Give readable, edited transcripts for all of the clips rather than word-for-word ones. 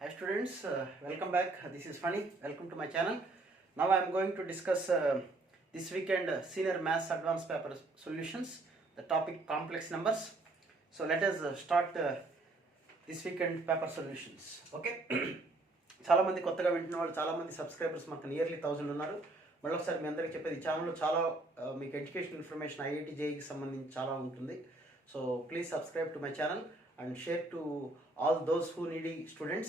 Hi students, welcome back. This is Funny. Welcome to my channel. Now I am going to discuss this weekend senior maths advanced paper solutions. The topic complex numbers. So let us start this weekend paper solutions. Okay. చాలా మంది కొత్తగా వింటున్న వాళ్ళు చాలా మంది subscribers మాకు nearly 1000 ఉన్నారు. మళ్ళీ ఒకసారి మీ అందరికీ చెప్పేది ఈ ఛానల్లో చాలా మీకు ఎడ్యుకేషన్ ఇన్ఫర్మేషన్ ఐఐటి జేఈకి సంబంధించి చాలా ఉంటుంది. So please subscribe to my channel and share to all those who needy students.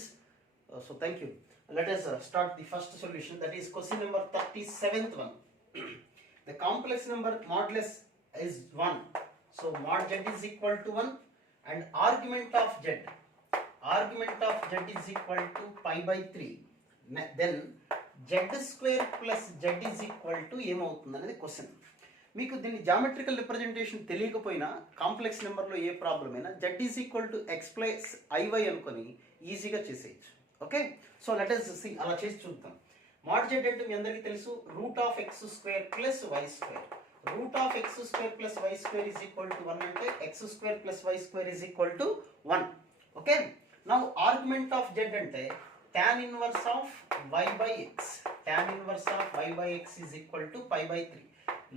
So thank you. Let us start the first solution, that is question number 37th one. The complex number modulus is 1. So mod z is equal to 1 and argument of z is equal to pi by 3. Then z square plus z is equal to ఏమవుతుంది అనేది question. మీకు దీన్ని geometrical representation తెలియకపోయినా complex నెంబర్లో ఏ problem అయినా z is equal to x plus i y అనుకొని ఈజీగా చేసేయచ్చు. Okay, so let us see అలా చేసి చూద్దాం. మాడ్ జెడ్ అంటే మీ అందరికీ తెలుసు, root of x square plus y square. Root of x square plus y square is equal to 1 అంటే x square plus y square is equal to 1. Okay, now argument of z అంటే tan inverse of y by x. tan inverse of y by x is equal to pi by 3.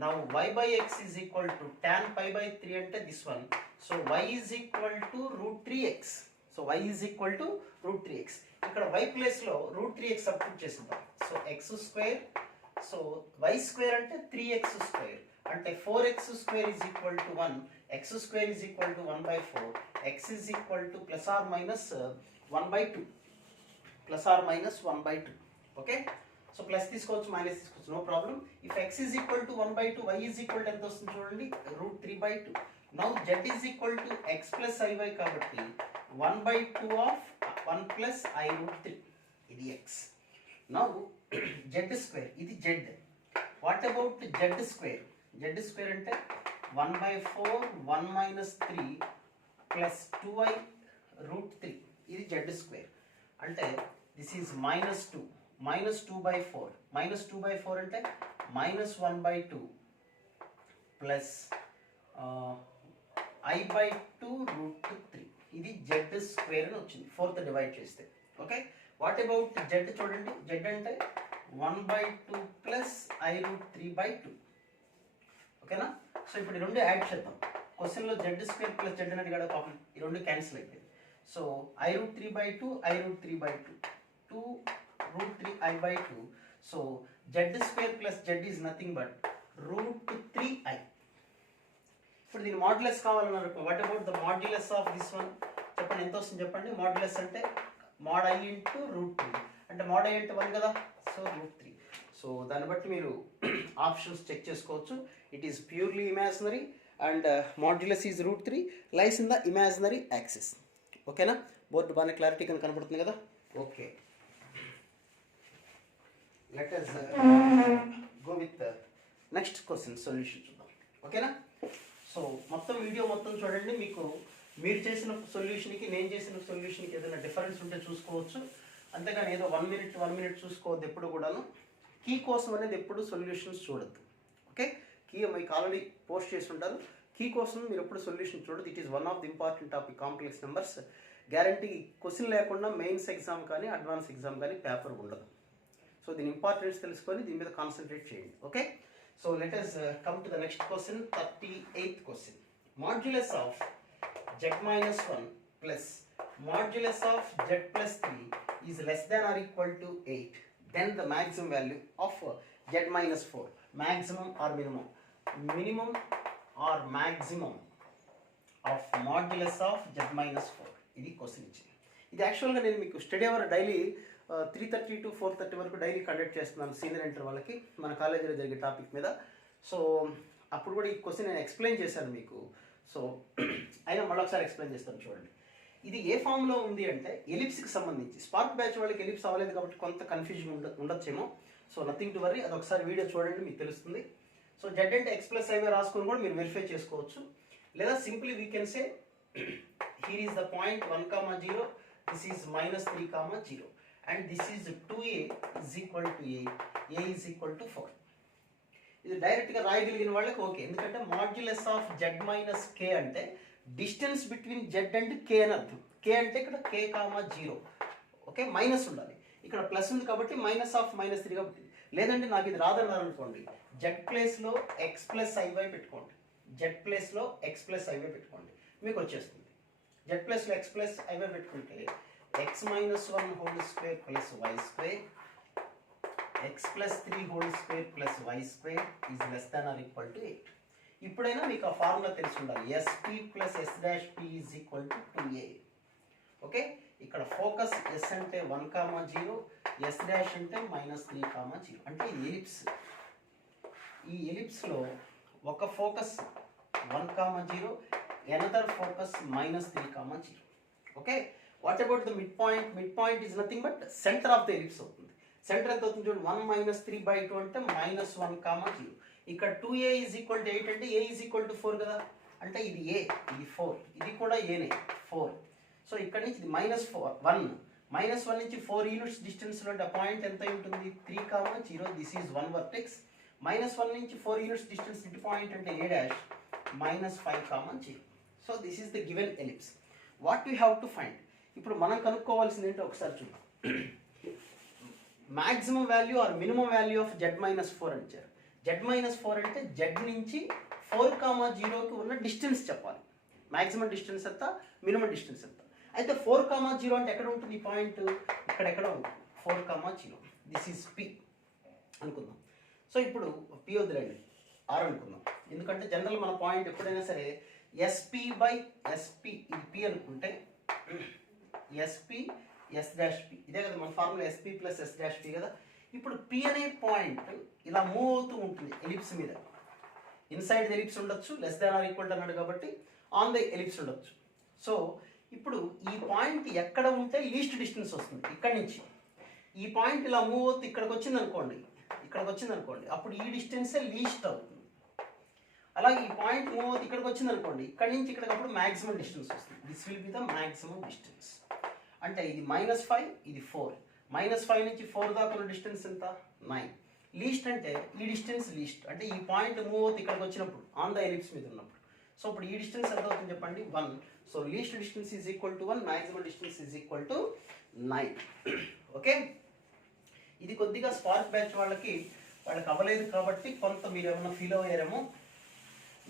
Now y by x is equal to tan pi by 3 ante this one. So y is equal to root 3x. So y is equal to root 3x. ఇక్కడ y place లో root 3x substitute చేద్దాం. So x square, so y square అంటే 3x square అంటే 4x square is equal to 1. x square is equal to 1 by 4. x is equal to plus or minus 1 by 2. Plus or minus 1 by 2. Okay. So plus తీసుకోవచ్చు, minus తీసుకోవచ్చు, no problem. If x is equal to 1 by 2, y is equal to ఎంత వస్తుంది చూడండి, root 3 by 2. Now z is equal to x plus i y కాబట్టి 1 by 2 of 1 plus i root 3, ఇది x. Now z square, ఇది z. What about z square? Z square అంటే 1 by 4 1 minus 3 plus 2i route 3, ఇది Z square. అంటే this is minus 2 minus 2 by 4. minus 2 by 4 అంటే minus 1 by 2 plus I by 2 root 3. ఇది z square అని వచ్చింది, fourth divide చేస్తే. Okay, what about z చూడండి, z అంటే 1 by 2 plus I root 3 by 2. ఓకేనా? సో ఇప్పుడు ఈ రెండు యాడ్ చేద్దాం. క్వశ్చన్లో z స్క్వేర్ ప్లస్ z అని అడిగాడు పాపం, ఈ రెండు క్యాన్సిల్ అయిపోయింది. So I root 3 by 2, I root 3 by 2, 2 root 3i by 2. So z square plus z is nothing but root 3i. ఇప్పుడు దీని మాడ్యులస్ కావాలన్నారు. What about the modulus of this one చెప్పండి, ఎంత వస్తుంది చెప్పండి. మాడ్యులస్ అంటే mod i ఇంటూ రూట్ 3 అంటే mod i అంటే 1 కదా, సో రూట్ 3. సో దాన్ని బట్టి మీరు ఆప్షన్స్ చెక్ చేసుకోవచ్చు. It is purely imaginary and modulus is root 3 lies in the imaginary axis. ఓకేనా? బోర్డు బాగానే క్లారిటీగా కనపడుతుంది కదా. Okay, let us go with the next question solution చూద్దాం. ఓకేనా? సో మొత్తం వీడియో మొత్తం చూడండి, మీకు మీరు చేసిన సొల్యూషన్కి నేను చేసిన సొల్యూషన్కి ఏదైనా డిఫరెన్స్ ఉంటే చూసుకోవచ్చు. అంతేగాని ఏదో 1 minute చూసుకోవద్దు ఎప్పుడు కూడాను. కీ కోసం అనేది ఎప్పుడు సొల్యూషన్స్ చూడద్దు. ఓకే, కీ మీకు ఆల్రెడీ పోస్ట్ చేసి ఉంటారు. కీ కోసం మీరు ఎప్పుడు సొల్యూషన్ చూడదు. It is one of the important topic complex numbers. Guarantee question లేకుండా మెయిన్స్ ఎగ్జామ్ కానీ అడ్వాన్స్ ఎగ్జామ్ కానీ పేపర్ ఉండదు. సో దీని ఇంపార్టెన్స్ తెలుసుకొని దీని మీద కాన్సన్ట్రేట్ చేయండి. Okay, so let us come to the next question, 38th question. Modulus of z minus 1 plus modulus of z plus 3 is less than or equal to 8. Then the maximum value of z minus 4. Maximum or minimum, minimum or maximum of modulus of z minus 4. ఇది question ఇచ్చింది. ఇది యాక్చువల్గా నేను మీకు study hour daily 3:30 to 4:30 వరకు daily conduct చేస్తున్నాను senior inter వాళ్ళకి మన కాలేజీలో జరిగే టాపిక్ మీద. సో అప్పుడు కూడా ఈ క్వశ్చన్ నేను ఎక్స్ప్లెయిన్ చేశాను మీకు. సో అయినా మళ్ళీ ఒకసారి ఎక్స్ప్లెయిన్ చేస్తాను చూడండి. ఇది ఏ ఫామ్లో ఉంది అంటే ఎలిప్స్కి సంబంధించి. స్పార్క్ బ్యాచ్ వాళ్ళకి ఎలిప్స్ అవ్వలేదు కాబట్టి కొంత కన్ఫ్యూజన్ ఉండొచ్చేమో. సో నథింగ్ టు వర్రీ, అది ఒకసారి వీడియో చూడండి మీకు తెలుస్తుంది. సో జెడ్ అంటే ఎక్స్ ప్లస్ ఐవై రాసుకొని కూడా మీరు వెరిఫై చేసుకోవచ్చు. లేదా simply we can say here is the point 1, 0, this is -3, 0 and this is 2a is equal to 8, a is equal to 4. ఇది డైరెక్ట్గా రాయగలిగిన వాళ్ళకి ఓకే, ఎందుకంటే modulus of z minus k అంటే distance between z and k అని అర్థం. k అంటే ఇక్కడ k, 0. Okay, minus ఉండాలి. ఇక్కడ ప్లస్ ఉంది కాబట్టి -3 కాబట్టి. లేదంటే నాకు ఇది రాదన్నారు అనుకోండి, జెడ్ ప్లేస్లో ఎక్స్ ప్లస్ ఐవై పెట్టుకోండి. జెడ్ ప్లేస్లో ఎక్స్ ప్లస్ ఐవై పెట్టుకోండి, మీకు వచ్చేస్తుంది. జెడ్ ప్లేస్లో ఎక్స్ ప్లస్ ఐవై పెట్టుకుంటే x-1 whole square plus y square x+3 whole square plus y square is less than or equal to 8. ఇప్పుడైనా మీకు ఆ ఫార్ములా తెలిసి ఉండాలి. SP plus S' P is equal to 2a. Okay, ఇక్కడ focus S అంటే 1,0, S' అంటే -3,0. అంటే ఇది ఎలిప్స్. ఈ ఎలిప్స్లో ఒక focus 1,0, another focus -3,0. Okay, what about the mid point? Mid point is nothing but centre of the ellipse అవుతుంది. Centre ఎంత అవుతుంది చూడండి, 1 - 3/2 అంటే -1,0. ఇక్కడ 2a ఈజ్ ఈక్వల్ టు 8 అంటే a ఈజ్ ఈక్వల్ టు 4 కదా, అంటే ఇది a, ఇది 4, ఇది కూడా aనే 4. సో ఇక్కడ నుంచి ఇది -1 నుంచి 4 యూనిట్స్ డిస్టెన్స్లో అంటే పాయింట్ ఎంత ఉంటుంది, 3,0. This is 1 vertex. -1 నుంచి 4 యూనిట్స్ డిస్టెన్స్ ఇటు పాయింట్ అంటే a' -5,0. So this is the given ellipse. What you have to find? ఇప్పుడు మనం కనుక్కోవాల్సింది ఏంటో ఒకసారి చూద్దాం. Maximum value or minimum value of z-4 అని ఇచ్చారు. z-4 అంటే z నుంచి 4,0కి ఉన్న డిస్టెన్స్ చెప్పాలి. మాక్సిమం డిస్టెన్స్ ఎంత, మినిమం డిస్టెన్స్ ఎంత. అయితే 4,0 అంటే ఎక్కడ ఉంటుంది ఈ పాయింట్? ఎక్కడ ఉంటుంది 4,0. దిస్ ఈజ్ P అనుకుందాం. సో ఇప్పుడు P వదిలేండి, R అనుకుందాం. ఎందుకంటే జనరల్ మన పాయింట్ ఎప్పుడైనా సరే SP/SP, ఇది P అనుకుంటే SP S', ఇదే కదా మన ఫార్ములా, SP ప్లస్ S' కదా. ఇప్పుడు P అనే పాయింట్ ఇలా మూవ్ అవుతూ ఉంటుంది ఎలిప్స్ మీద. ఇన్సైడ్ ద ఎలిప్స్ ఉండొచ్చు, less than or equal to అన్నాడు కాబట్టి ఆన్ ద ఎలిప్స్ ఉండొచ్చు. సో ఇప్పుడు ఈ పాయింట్ ఎక్కడ ఉంటే లీస్ట్ డిస్టెన్స్ వస్తుంది ఇక్కడి నుంచి. ఈ పాయింట్ ఇలా మూవ్ అవుతూ ఇక్కడికి వచ్చింది అనుకోండి, అప్పుడు ఈ డిస్టెన్సే లీస్ట్ అవుతుంది. అలాగే ఈ పాయింట్ మూవ్ అవుతూ ఇక్కడికి వచ్చింది అనుకోండి, ఇక్కడి నుంచి ఇక్కడికి అప్పుడు మ్యాక్సిమం డిస్టెన్స్ వస్తుంది. This will be the maximum distance. అంటే ఇది -5, ఇది 4. -5 నుంచి 4 దాకా ఉన్న డిస్టెన్స్ ఎంత, 9. లీస్ట్ అంటే ఈ డిస్టెన్స్ లీస్ట్, అంటే ఈ పాయింట్ మూవ్ అవుతూ ఇక్కడికి వచ్చినప్పుడు ఆన్ ద ఎలిప్స్ మీద ఉన్నప్పుడు. సో ఇప్పుడు ఈ డిస్టెన్స్ ఎంత అవుతుంది చెప్పండి, 1. So least distance is equal to 1, maximum distance is equal to 9. Okay, ఇది కొద్దిగా స్పార్క్ బ్యాచ్ వాళ్ళకి అవ్వలేదు కాబట్టి కొంత మీరు ఏమైనా ఫీల్ అయ్యారేమో,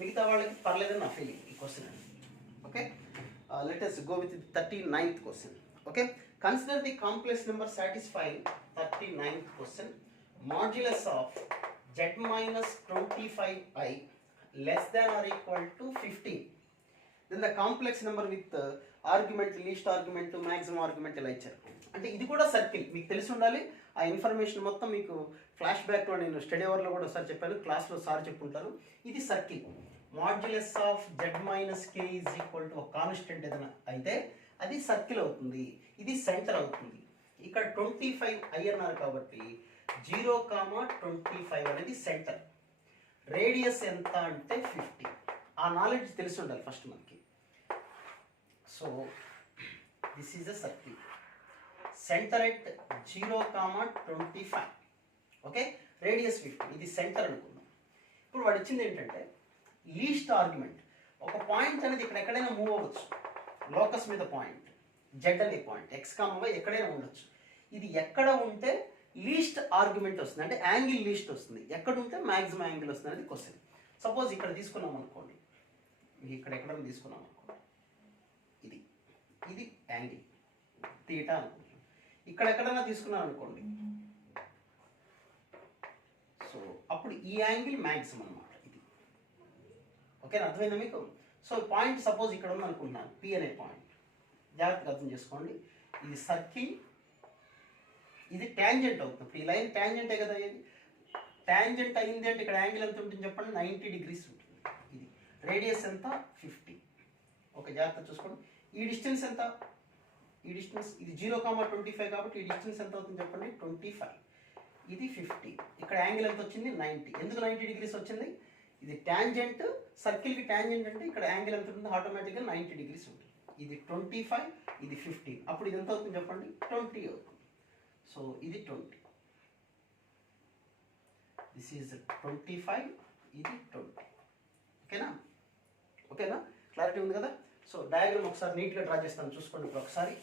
మిగతా వాళ్ళకి పర్లేదని నా ఫీలింగ్ ఈ క్వశ్చన్ అండి. Okay, let us go with the 39th question. Okay, consider the complex number satisfying 39th question. Modulus of z-25i less than or equal to 15. Then the complex number with argument, least argument, maximum argument ఇలా ఇచ్చారు. అంటే ఇది కూడా circle, మీకు తెలిసి ఉండాలి. ఆ information మొత్తం మీకు ఫ్లాష్ బ్యాక్లో నేను స్టడీ అవర్లో కూడా ఒకసారి చెప్పాను, క్లాస్లో సార్ చెప్పుకుంటారు. ఇది circle. Modulus of z-k is equal to ఒక కాన్స్టెంట్ ఏదైనా అయితే అది సర్కిల్ అవుతుంది, ఇది సెంటర్ అవుతుంది. ఇక్కడ 25i అన్నారు కాబట్టి 0,25 అనేది సెంటర్. రేడియస్ ఎంత అంటే 50. ఆ నాలెడ్జ్ తెలిసి ఉండాలి ఫస్ట్ మనకి. So this is a circle, centre at 0,25. Okay, radius 50, ఇది సెంటర్ అనుకుందాం. ఇప్పుడు వాడు ఇచ్చింది ఏంటంటే లీస్ట్ ఆర్గ్యుమెంట్. ఒక పాయింట్ అనేది ఇక్కడ ఎక్కడైనా మూవ్ అవ్వచ్చు, లోకస్ మీద పాయింట్ z అనే పాయింట్ x,y ఎక్కడైనా ఉండొచ్చు. ఇది ఎక్కడ ఉంటే లీస్ట్ ఆర్గ్యుమెంట్ వస్తుంది, అంటే యాంగిల్ లీస్ట్ వస్తుంది. ఎక్కడ ఉంటే మ్యాక్సిమం యాంగిల్ వస్తుంది అనేది క్వశ్చన్. సపోజ్ ఇక్కడ తీసుకున్నాం అనుకోండి, ఇక్కడ ఎక్కడైనా తీసుకున్నాం అనుకోండి, ఇది యాంగిల్ తీటా అనుకుంటున్నాం. ఇక్కడ ఎక్కడైనా తీసుకున్నాం అనుకోండి, సో అప్పుడు ఈ యాంగిల్ మ్యాక్సిమం అన్నమాట. ఇది ఓకేనా, అర్థమైందా మీకు? సో పాయింట్ సపోజ్ ఇక్కడ ఉంది అనుకుంటున్నాను, P అనే పాయింట్. జాగ్రత్తగా అర్థం చేసుకోండి, ఇది సర్కిల్, ఇది ట్యాంజెంట్ అవుతుంది. ఇప్పుడు ఈ లైన్ ట్యాంజెంటే కదా, ఇది ట్యాంజెంట్ అయింది అంటే ఇక్కడ యాంగిల్ ఎంత ఉంటుంది చెప్పండి, 90 degrees ఉంటుంది. ఇది రేడియస్ ఎంత, 50. ఓకే, జాగ్రత్త చూసుకోండి. ఈ డిస్టెన్స్ ఎంత, ఈ డిస్టెన్స్ ఇది 0,25 కాబట్టి ఈ డిస్టెన్స్ ఎంత అవుతుంది చెప్పండి, 25. ఇది 50. ఇక్కడ యాంగిల్ ఎంత వచ్చింది, 90. ఎందుకు 90 degrees వచ్చింది? ఇది ట్యాంజెంట్, సర్కిల్కి ట్యాంజెంట్ అంటే ఇక్కడ యాంగిల్ ఎంత ఉంటుంది, ఆటోమేటిక్గా 90 degrees ఉంటుంది. ఇది 25, ఇది 15. అప్పుడు ఇది ఎంత అవుతుంది చెప్పండి, 20 అవుతుంది. సో ఇది 20, దిస్ ఈజ్ 25, ఇది 20. ఓకేనా, క్లారిటీ ఉంది కదా? సో డయాగ్రామ్ ఒకసారి నీట్గా డ్రా చేస్తాను చూసుకోండి ఇప్పుడు ఒకసారి.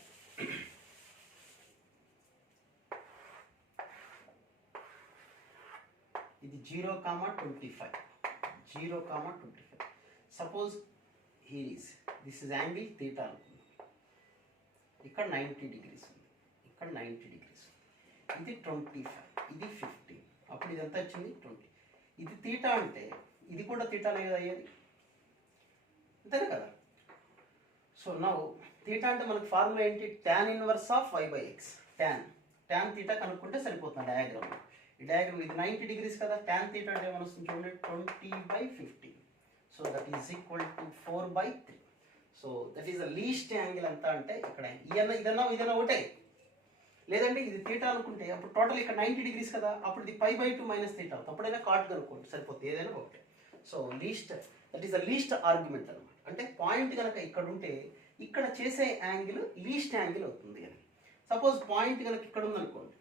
0,25. 0,25. Suppose here is this is angle theta అనుకుందాం. ఇక్కడ 90 degrees ఉంది, ఇక్కడ 90 degrees. ఇది 25, ఇది 15. అప్పుడు ఇది ఎంత వచ్చింది 20. ఇది తీటా అంటే ఇది కూడా తీటానే కదా అయ్యేది, అంతేనే కదా. సో నౌ తీటా అంటే మనకి ఫార్ములా ఏంటి, tan inverse of y/x. tan theta కనుక్కుంటే సరిపోతుంది డయాగ్రామ్. ఈ డయాగ్రామ్ ఇది 90 degrees కదా, tan తీటా అంటే ఏమని వస్తుంది చూడండి, 20/15. So that is equal to 4/3. So that is the least angle ఎంత అంటే ఇక్కడ ఇదన్నా ఒకటే, లేదంటే ఇది తీటా అనుకుంటే అప్పుడు టోటల్ ఇక్కడ 90 degrees కదా, అప్పుడు ఇది π/2 మైనస్ తీటా అవుతుంది. అప్పుడైనా కాట్ కనుక్కోండి సరిపోతుంది, ఏదైనా ఒకటే. So least that is the least argument అనమాట. అంటే పాయింట్ కనుక ఇక్కడ ఉంటే ఇక్కడ చేసే యాంగిల్ లీస్ట్ యాంగిల్ అవుతుంది అని. సపోజ్ పాయింట్ కనుక ఇక్కడ ఉందనుకోండి,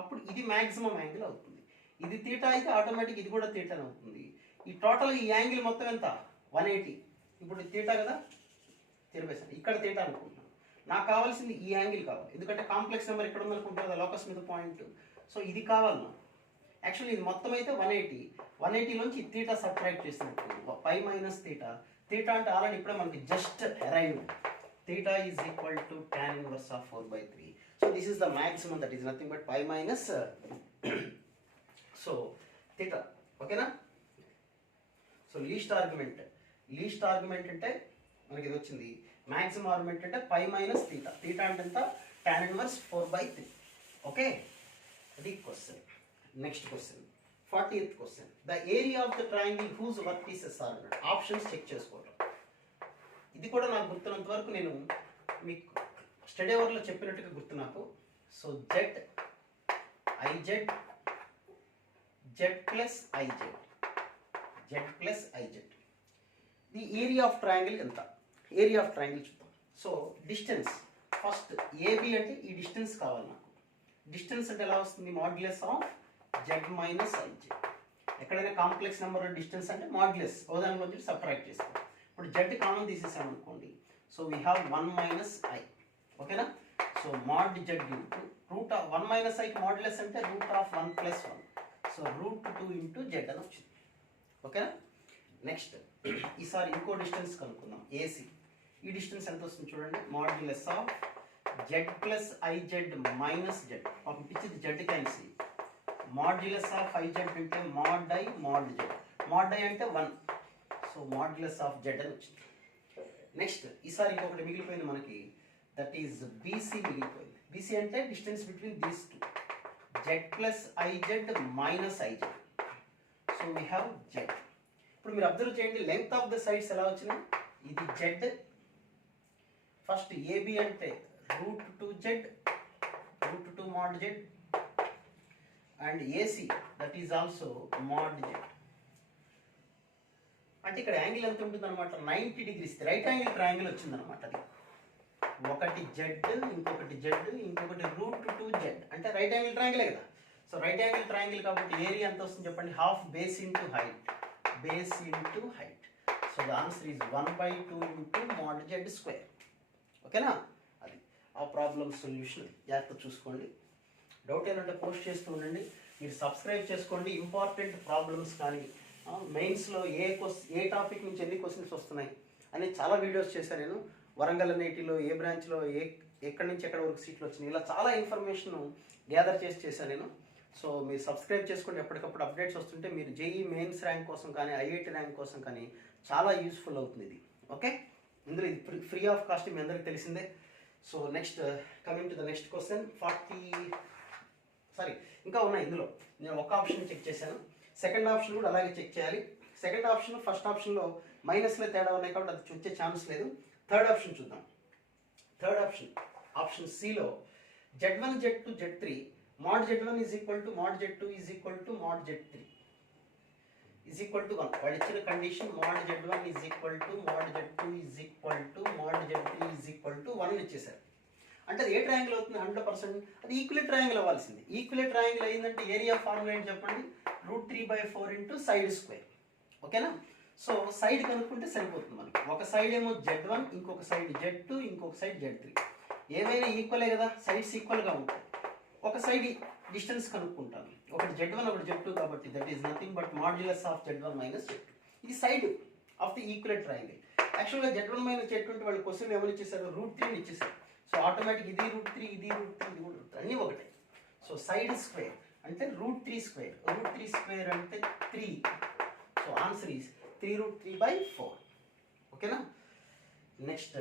అప్పుడు ఇది మ్యాక్సిమం యాంగిల్ అవుతుంది. ఇది తీటా అయితే ఆటోమేటిక్ ఇది కూడా తీటా అవుతుంది. ఈ టోటల్ ఈ యాంగిల్ మొత్తం ఎంత 180. ఇప్పుడు తీటా కదా, తిరిపేసాను ఇక్కడ తీటా అనుకుంటున్నాను. నాకు కావాల్సింది ఈ యాంగిల్ కావాలి, ఎందుకంటే కాంప్లెక్స్ నెంబర్ ఇక్కడ ఉందనుకుంటారు కదా, లోకస్ మీద పాయింట్. సో ఇది కావాలి నాకు. యాక్చువల్లీ ఇది మొత్తం అయితే 180లోంచి తీటా సబ్ట్రాక్ట్ చేసినట్టు π మైనస్ తీటా. తీటా అంటే ఆల్రెడీ ఇప్పుడే మనకి just arrive. Theta is equal to tan inverse of 4/3. So this is the maximum, that is nothing but π minus so theta. ఓకేనా. సో లీస్ట్ ఆర్గ్యుమెంట్ అంటే మనకి ఇది వచ్చింది. మ్యాక్సిమం ఆర్గ్యుమెంట్ అంటే π మైనస్ తీటా. తీటా అంటే ఎంత, tan ఇన్వర్స్ 4/3. ఓకే, అది question. Next question 40th question. The area of the triangle whose vertices are అన్నాడు. ఆప్షన్స్ చెక్ చేసుకోవడం. ఇది కూడా నాకు గుర్తున్నంత వరకు నేను మీకు స్టడీ అవర్లో చెప్పినట్టుగా గుర్తు నాకు. So Z i z Z plus i z the area of triangle ఎంత. ఏరియా ఆఫ్ ట్రయాంగిల్ చూద్దాం. సో డిస్టెన్స్ ఫస్ట్ ఏబి అంటే ఈ డిస్టెన్స్ కావాలి నాకు. డిస్టెన్స్ అంటే ఎలా వస్తుంది, modulus of Z minus i z. ఎక్కడైనా కాంప్లెక్స్ నెంబర్ డిస్టెన్స్ అంటే మాడ్యులస్ దాని గురించి సబ్ట్రాక్ట్ చేస్తాం. ఇప్పుడు జెడ్ కామన్ తీసేసాం అనుకోండి. So we have 1 minus i. ఓకేనా. So mod Z into root of 1 minus ఐకి మాడ్యులస్ అంటే route of 1 plus 1. So √2 into Z అని వచ్చింది. ఓకేనా. నెక్స్ట్ ఈసారి ఇంకో డిస్టెన్స్ కనుక్కుందాం, ఏసీ. ఈ డిస్టెన్స్ ఎంత వస్తుంది చూడండి, modulus of Z plus i z minus Z. పంపించింది Z cancel. Modulus of i z అంటే mod i mod Z. Mod i అంటే 1. సో మాడ్యులస్ ఆఫ్ జెడ్ అని వచ్చింది. నెక్స్ట్ ఈసారి ఇంకొకటి మిగిలిపోయింది మనకి, దట్ ఈస్ బీసీ మిగిలిపోయింది. బీసీ అంటే distance between these two, Z plus i z minus IZ. So we have Z. ఇప్పుడు మీరు అబ్జర్వ్ చేయండి, లెంగ్త్ ఆఫ్ ద సైడ్స్ ఎలా వచ్చినాయి. ఇది జెడ్, ఫస్ట్ ఏబి అంటే √2 mod z and AC that is also mod z. అంటే ఇక్కడ యాంగిల్ ఎంత ఉంటుంది అనమాట, 90 degrees. రైట్ యాంగిల్ ట్రయాంగిల్ వచ్చింది అనమాట. అది ఒకటి జెడ్, ఇంకొకటి జెడ్, ఇంకొకటి √2z అంటే రైట్ యాంగిల్ ట్రయాంగిలే కదా. సో రైట్ యాంగిల్ ట్రయాంగిల్ కాబట్టి ఏరియా ఎంత వస్తుంది చెప్పండి, half base into height. So the answer is 1/2 into mod z square. ఓకేనా. అది ఆ ప్రాబ్లమ్ సొల్యూషన్. జాగ్రత్త చూసుకోండి. డౌట్ ఏంటంటే పోస్ట్ చేస్తూ ఉండండి. మీరు సబ్స్క్రైబ్ చేసుకోండి. ఇంపార్టెంట్ ప్రాబ్లమ్స్ కానీ మెయిన్స్లో ఏ టాపిక్ నుంచి ఎన్ని క్వశ్చన్స్ వస్తున్నాయి అని చాలా వీడియోస్ చేశాను నేను. వరంగల్ ఎన్ఐటీలో ఏ బ్రాంచ్లో ఎక్కడి నుంచి ఎక్కడ వరకు సీట్లు వచ్చినాయి, ఇలా చాలా ఇన్ఫర్మేషన్ గ్యాదర్ చేశాను నేను. సో మీరు సబ్స్క్రైబ్ చేసుకోండి. ఎప్పటికప్పుడు అప్డేట్స్ వస్తుంటే మీరు జేఈ మెయిన్స్ ర్యాంక్ కోసం కానీ ఐఐటి ర్యాంక్ కోసం కానీ చాలా యూస్ఫుల్ అవుతుంది ఇది. ఓకే, ఇందులో ఇది ఫ్రీ ఆఫ్ కాస్ట్ మీ అందరికీ తెలిసిందే. So next coming to the next question. ఇంకా ఉన్నాయి ఇందులో. నేను ఒక ఆప్షన్ చెక్ చేశాను, సెకండ్ ఆప్షన్ కూడా అలాగే చెక్ చేయాలి. సెకండ్ ఆప్షన్ ఫస్ట్ ఆప్షన్లో మైనస్లో తేడా ఉన్నాయి కాబట్టి అది వచ్చే ఛాన్స్ లేదు. థర్డ్ ఆప్షన్ చూద్దాం. థర్డ్ ఆప్షన్ సిలో Z1 Z2 Z3 mod Z1 is equal to mod Z2 is equal to mod Z3 is equal to 1. వాళ్ళు ఇచ్చిన condition mod Z1 is equal to mod Z2 is equal to mod Z3 is equal to 1 ఇచ్చేసారు. అంటే అది a triangle అవుతుంది, 100% అది equal triangle అవ్వాల్సింది. Equal triangle అయిందంటే area formula ఏంటి చెప్పండి, √3/4 ఇంటూ సైడ్ స్క్వేర్. ఓకేనా. సో సైడ్ కనుక్కుంటే సరిపోతుంది మనకి. ఒక సైడ్ ఏమో Z1, ఇంకొక సైడ్ Z2, ఇంకొక సైడ్ Z3. ఏవైనా ఈక్వలే కదా, సైడ్స్ ఈక్వల్గా ఉంటాయి. ఒక సైడ్ డిస్టెన్స్ కనుక్కుంటాను. ఒకటి Z1 ఒకటి Z2 కాబట్టి that is nothing but modulus of Z1 minus Z2. ఇది side of the equivalent triangle. యాక్చువల్గా Z1 మైనస్ Z2 అంటే వాళ్ళు క్వశ్చన్ ఎవరు ఇచ్చేసారు, √3 ఇచ్చేసారు. సో ఆటోమేటిక్ ఇది √3 ఇది √3 ఇది కూడా అన్నీ ఒకటే. సో సైడ్ స్క్వేర్ అంటే √3 స్క్వేర్, √3 స్క్వేర్ అంటే 3. So answer is 3√3/4. ఓకేనా. Next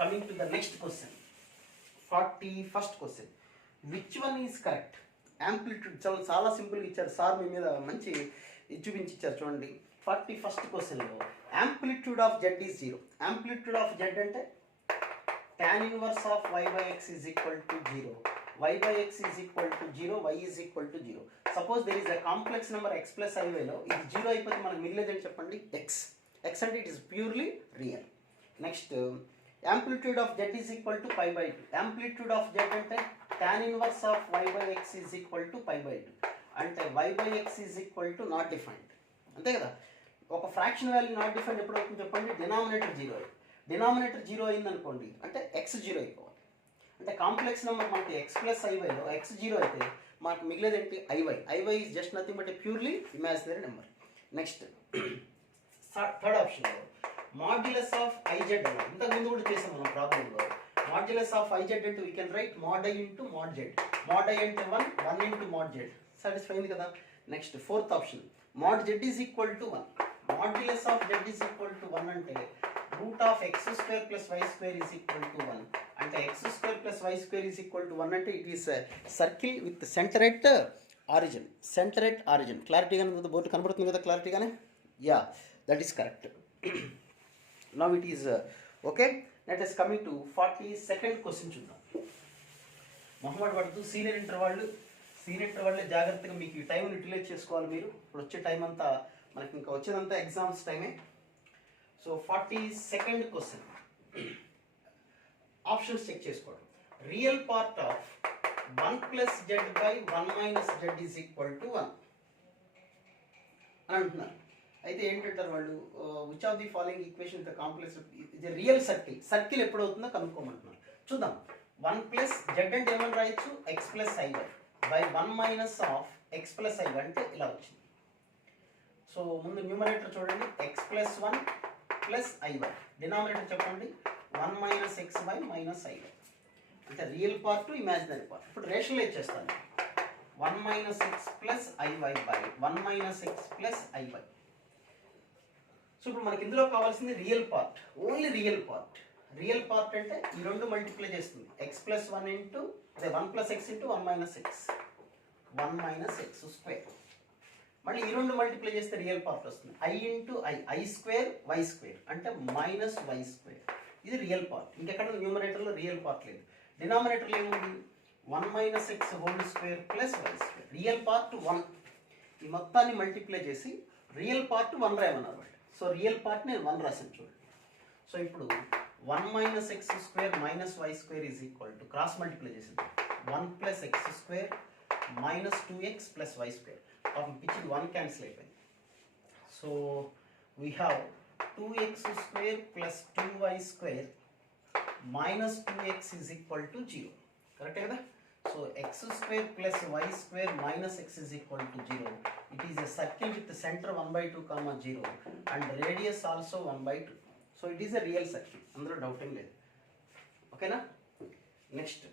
coming to the next question, 41st question. Which one is correct? Amplitude చాలా సింపుల్గా ఇచ్చారు సార్, మీ మీద మంచి చూపించి ఇచ్చారు చూడండి. 41st క్వశ్చన్లో amplitude of Z is 0. Amplitude of z అంటే tan inverse of y/x is equal to 0. y/x is equal to 0, y is equal to 0. Suppose there is a complex number x plus iy లో ఇది 0 అయిపోతే మనకు మిగిలేదని చెప్పండి x. x అంటే it is purely real. Next amplitude of z is equal to π/2. Amplitude of z అంటే tan inverse of y/x is equal to π/2. అంటే y/x is equal to not defined. అంతే కదా. ఒక ఫ్రాక్షన్ వాల్యూ నాట్ డిఫైన్డ్ ఎప్పుడు అవుతుంది చెప్పండి, denominator 0. Denominator 0 అయిందనుకోండి అంటే x 0 అయిపోవాలి. అంటే కాంప్లెక్స్ నెంబర్ మనకి x ప్లస్ ఐవైలో x 0 అయితే మనకు మిగిలేదు ఏంటి, i y is just nothing but a purely imaginary number. Next third ఆప్షన్లో మాడ్యులస్ ఆఫ్ ఐజెడ్ అన్న, ఇంతకుముందు కూడా చేసాం మనం ప్రాబ్లంలో. మాడ్యులస్ ఆఫ్ ఐజెడ్ అంటే we can write mod I into mod Z. mod I అంటే 1 ఇంటూ mod Z. సాటిస్ఫై అయింది కదా. Next fourth option mod Z is equal to 1. Modulus of Z is equal to 1 అంటే root of x square plus y square is equal to 1. అంటే x square plus y square is equal to 1 అంటే it is a circle with center at origin. Center at origin. క్లారిటీగానే ఉంది, board కనబడుతుంది కదా క్లారిటీగానే. Yeah, that is correct. Now it is okay. Let us coming to 42nd question చూద్దాం. మొహమ్మద్ పడుతూ senior inter వాళ్ళే జాగ్రత్తగా మీకు ఈ టైంని యూటిలైజ్ చేసుకోవాలి మీరు. ఇప్పుడు వచ్చే టైం అంతా మనకి ఇంకా వచ్చేదంతా ఎగ్జామ్స్ టైమే. So 42nd question options check చేసుకోవడం. Real part of 1 + z/1 - z is equal to 1 అని అంటున్నారు. అయితే ఏంటంటారు వాళ్ళు, which of the following equation the complex ఇది రియల్ సర్కిల్ ఎప్పుడు అవుతుందో కనుక్కోమంటున్నారు. చూద్దాం. 1 + z అంటే ఏమని రాయొచ్చు, x + iy by 1 - of x + iy అంటే ఇలా వచ్చింది. సో ముందు న్యూమరేటర్ చూడండి, x + 1 ప్లస్ ఐవై. డినామినేటర్ చెప్పండి 1 - x/- iy. అంటే రియల్ పార్ట్ ఇమాజినరీ పార్ట్. ఇప్పుడు రేషనలైజ్ చేస్తాను. 1 - x plus i y by 1 - x plus i y. So ఇప్పుడు మనకి ఇందులో కావాల్సింది real part, only real part. Real part అంటే ఈ రెండు మల్టిప్లై చేస్తుంది, x + 1 ఇంటూ అదే 1 + x into 1 - x 1 - x square. మళ్ళీ ఈ రెండు మల్టిప్లై చేస్తే రియల్ పార్ట్ వస్తుంది, i into i square y square అంటే -y స్క్వేర్. ఇది రియల్ పార్ట్. ఇంకెక్కడ న్యూమరేటర్లో రియల్ పార్ట్ లేదు. డినామినేటర్లో ఏముంది, 1 - x whole square plus y square. Real part 1. ఈ మొత్తాన్ని మల్టిప్లై చేసి రియల్ పార్ట్ 1 రాయమన్నారు వాళ్ళు. సో రియల్ పార్ట్ నేను 1 రాశాను చూడండి. సో ఇప్పుడు 1 - x square -y square is equal to cross multiply చేసింది 1 + x square -2x + y square. పిచ్చి 1 క్యాన్సిల్ అయిపోయింది. So we have 2x square plus 2y square -2x is equal to 0. కరెక్టే కదా. So x square plus y square -x is equal to 0. It is a circle with centre 1/2, 0 and radius also 1/2. So it is a real circle, అందులో doubting లేదు. ఓకేనా. Next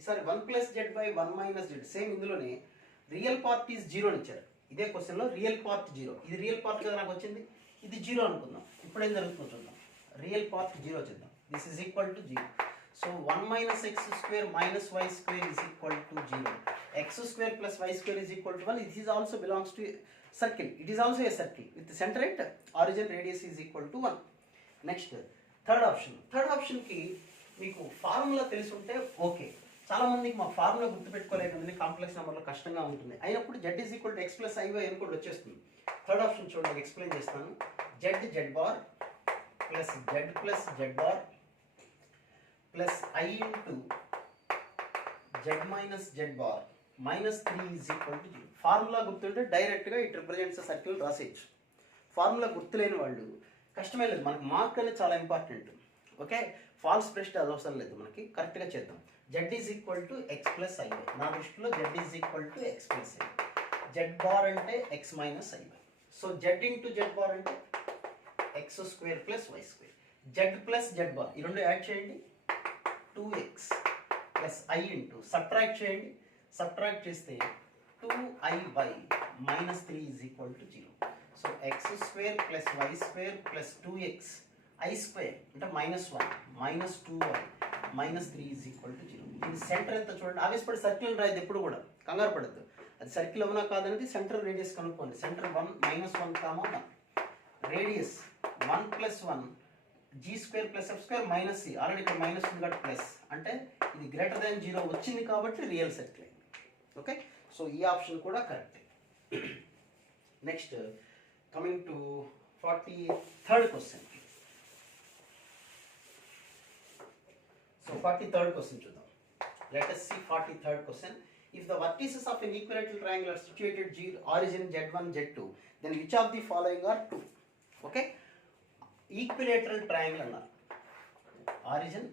ఈసారి 1 + z/1 - z. Same ఇందులోనే real part is 0 అని ఇచ్చారు. ఇదే క్వశ్చన్లో real part 0. ఇది రియల్ పార్ట్ కదా నాకు వచ్చింది, ఇది 0 అనుకుందాం. ఇప్పుడు ఏం జరుగుతుందో చూద్దాం. రియల్ పార్ట్ 0 చేద్దాం. This is equal to 0. So 1 - x square -y square is equal to 0. x square plus y square is equal to 1. It is also belongs to circle. It is also a circle with centre at origin radius is equal to 1. Next third ఆప్షన్కి మీకు formula తెలిసి ఉంటే okay. చాలా మందికి మా formula గుర్తుపెట్టుకోలేకపోతే complex నెంబర్లో కష్టంగా ఉంటుంది. అయినప్పుడు z is equal to x + iy అని కూడా వచ్చేస్తుంది. థర్డ్ ఆప్షన్ చూడండి, ఎక్స్ప్లెయిన్ చేస్తాను. z bar plus z + z bar plus i into z - z bar -3 is equal to 0. Formula గుర్తుంటే డైరెక్ట్గా ఇట్ రిప్రజెంట్స్ సర్కిల్ రాసేయచ్చు. ఫార్ములా గుర్తులేని వాళ్ళు కష్టమే లేదు, మనకు మార్క్ అనేది చాలా ఇంపార్టెంట్. ఓకే, ఫాల్స్ ప్రెస్ట్ అది అవసరం లేదు మనకి, కరెక్ట్గా చేద్దాం. Z is equal to x plus i y. నా దృష్టిలో z is equal to x plus i y. Z bar అంటే x minus i y. So z into z bar అంటే x square plus y square. Z plus z bar ఈ రెండు add చేయండి, 2x plus i into subtract చేయండి. Subtract చేస్తే 2iy minus 3 is equal to 0. So x square plus y square plus 2x i square అంటే -1 minus 2y minus 3 is equal to 0. ఇది centre ఎంత చూడండి. ఆవేశపడి circle రాయదు ఎప్పుడు కూడా, కంగారు పడద్దు. అది సర్కిల్ అవునా కాదనేది సెంటర్ రేడియస్ కనుక్కోండి. Centre 1 -1 comma 1, radius 1 plus 1 g square plus f square minus c. Already ఇక్కడ మైనస్ ఉంది కాబట్టి ప్లస్, అంటే ఇది గ్రేటర్ దాన్ 0 వచ్చింది కాబట్టి రియల్ సర్కిల్ అయింది. ఓకే, సో ఈ ఆప్షన్ కూడా correct. Next coming to 43rd question. So 43rd question చూద్దాం. Let us see 43rd question. If the vertices of an equilateral triangle are situated origin Z1, Z2, then which of the following are true? Okay, equilateral triangle అన్నారు. Origin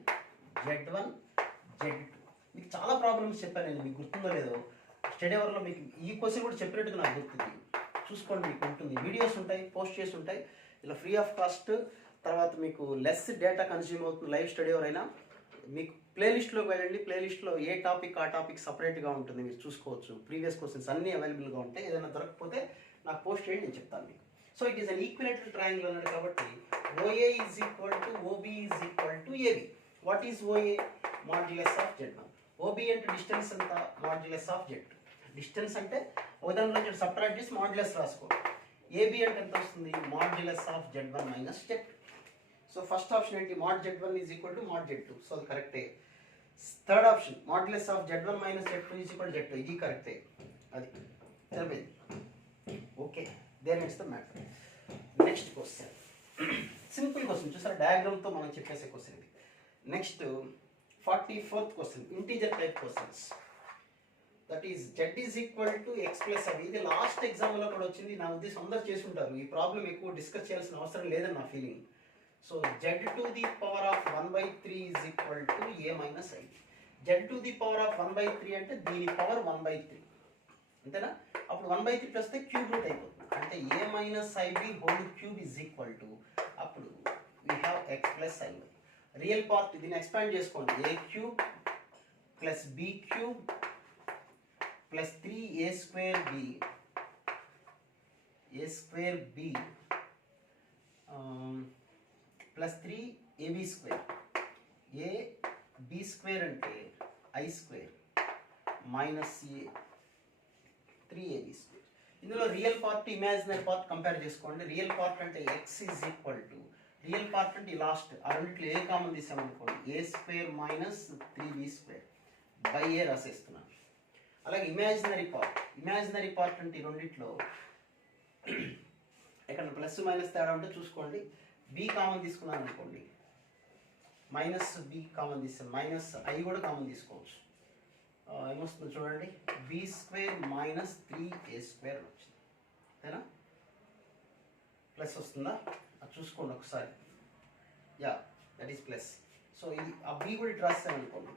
Z1, Z2. మీకు చాలా problems చెప్పాను నేను, మీకు గుర్తుందో లేదో. Study అవర్లో మీకు ఈ క్వశ్చన్ కూడా చెప్పినట్టుగా నాకు గుర్తుంది. చూసుకోండి, మీకు ఉంటుంది, వీడియోస్ ఉంటాయి, పోస్ట్ చేసి ఉంటాయి ఇలా ఫ్రీ ఆఫ్ కాస్ట్. తర్వాత మీకు లెస్ డేటా కన్స్యూమ్ అవుతుంది లైవ్ స్టడీ అవర్ అయినా. మీకు ప్లేలిస్ట్లోకి వెళ్ళండి, ప్లేలిస్ట్లో ఏ టాపిక్ ఆ టాపిక్ సపరేట్గా ఉంటుంది, మీరు చూసుకోవచ్చు. ప్రీవియస్ క్వశ్చన్స్ అన్నీ అవైలబుల్గా ఉంటాయి. ఏదైనా దొరకకపోతే నాకు పోస్ట్ చేయండి, నేను చెప్తాను మీకు. So it is an equilateral triangle అన్నాడు కాబట్టి OA is equal to OB is equal to AB. What is OA? Modulus of Z1. OB అంటే డిస్టెన్స్ ఎంత? Modulus of Z2. డిస్టెన్స్ అంటే ఒకదాని నుంచి సబ్ట్రాక్ట్ చేసి మాడ్యులస్ రాసుకో. AB అంటే ఎంత వస్తుంది? Modulus of Z1 minus Z2. So first option ఏంటి? mod Z1 is equal to mod Z2. So అది కరెక్టే. Third option modulus of Z1 minus Z2 is equal to Z2. ఇది కరెక్టే. అది సరిపోయింది. Okay, there it's the matter. Next question simple question, చూసారా డయాగ్రామ్తో మనం చెప్పేసే క్వశ్చన్ ఇది. Next 44th question, integer type questions. That is Z is equal to x plus i. ఇది లాస్ట్ ఎగ్జామ్లో కూడా వచ్చింది. నా ఉద్దేశం అందరూ చేసి ఉంటారు. ఈ ప్రాబ్లం ఎక్కువ డిస్కస్ చేయాల్సిన అవసరం లేదని నా feeling. So Z to the power of 1/3 is equal to a minus I. Z to the power of 1/3 అంటే దీని పవర్ 1/3 అంతేనా? అప్పుడు 1/3 ప్లస్ క్యూబ్ రూట్ అయిపోతుంది. అంటే a minus i b whole cube is equal to, అప్పుడు we have x plus i. Real part దీన్ని expand చేసుకోండి. a cube plus b cube plus 3a square b plus 3ab square. ab square అంటే i square minus a 3ab square. ఇందులో real part imaginary part compare చేసుకోండి. Real part అంటే x is equal to, real part అంటే last ఆ రెండిట్లో a common తీసామనుకోండి, a square minus 3b square by ఏ రాసేస్తున్నాను. అలాగే imaginary part అంటే ఈ రెండిట్లో ఎక్కడ ప్లస్ మైనస్ తేడా ఉంటే చూసుకోండి. బి కామన్ తీసుకున్నాను అనుకోండి, మైనస్ బి కామన్ తీసాను, మైనస్ ఐ కూడా కామన్ తీసుకోవచ్చు. ఏమొస్తుంది చూడండి, B square minus 3a square వచ్చింది, అంతేనా? ప్లస్ వస్తుందా అది చూసుకోండి ఒకసారి. Yeah, that is plus. So ఇది ఆ బి కూడా ఇటు రాస్తాను అనుకోండి,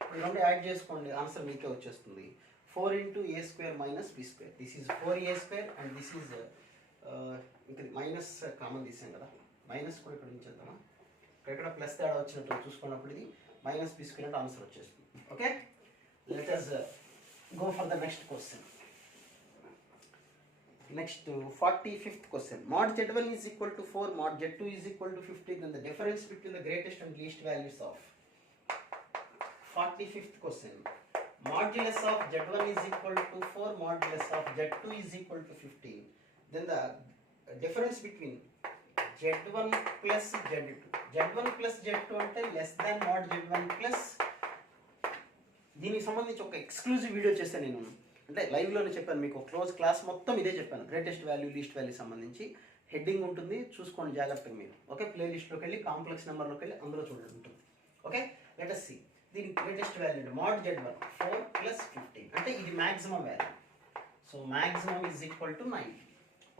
ఈ రెండు యాడ్ చేసుకోండి, ఆన్సర్ మీకే వచ్చేస్తుంది. 4 into a square minus b square. This is 4a square and this is ఇంకా మైనస్ కామన్ తీసాం కదా, మైనస్ కూడా ఇక్కడ ఉంచేద్దామా, ఇక్కడ ప్లస్ తేడా వచ్చినట్టు చూసుకున్నప్పుడు ఇది మైనస్ b square అంటే ఆన్సర్ వచ్చేస్తుంది. Okay, let us go for the next question. Next 45th question. Mod Z1 is equal to 4, mod Z2 is equal to 50, then the difference between the greatest and least values of. 45th question. Modulus of Z1 is equal to 4, modulus of Z2 is equal to 50, then the difference between Z1 plus Z2. Z1 plus Z2 అంటే less than mod Z1 plus. దీనికి సంబంధించి ఒక exclusive video చేశాను నేను, అంటే లైవ్లోనే చెప్పాను మీకు, క్లోజ్ క్లాస్ మొత్తం ఇదే చెప్పాను. గ్రేటెస్ట్ వాల్యూ లీస్ట్ వాల్యూ సంబంధించి హెడ్డింగ్ ఉంటుంది, చూసుకోండి జాగ్రత్తగా మీరు. ఓకే, ప్లేలిస్ట్లోకి వెళ్ళి కాంప్లెక్స్ నెంబర్లోకి వెళ్ళి అందులో చూడండి ఉంటుంది. Okay, let us see. దీని greatest value mod Z1 4 plus 15 అంటే ఇది maximum value. So maximum is equal to 90.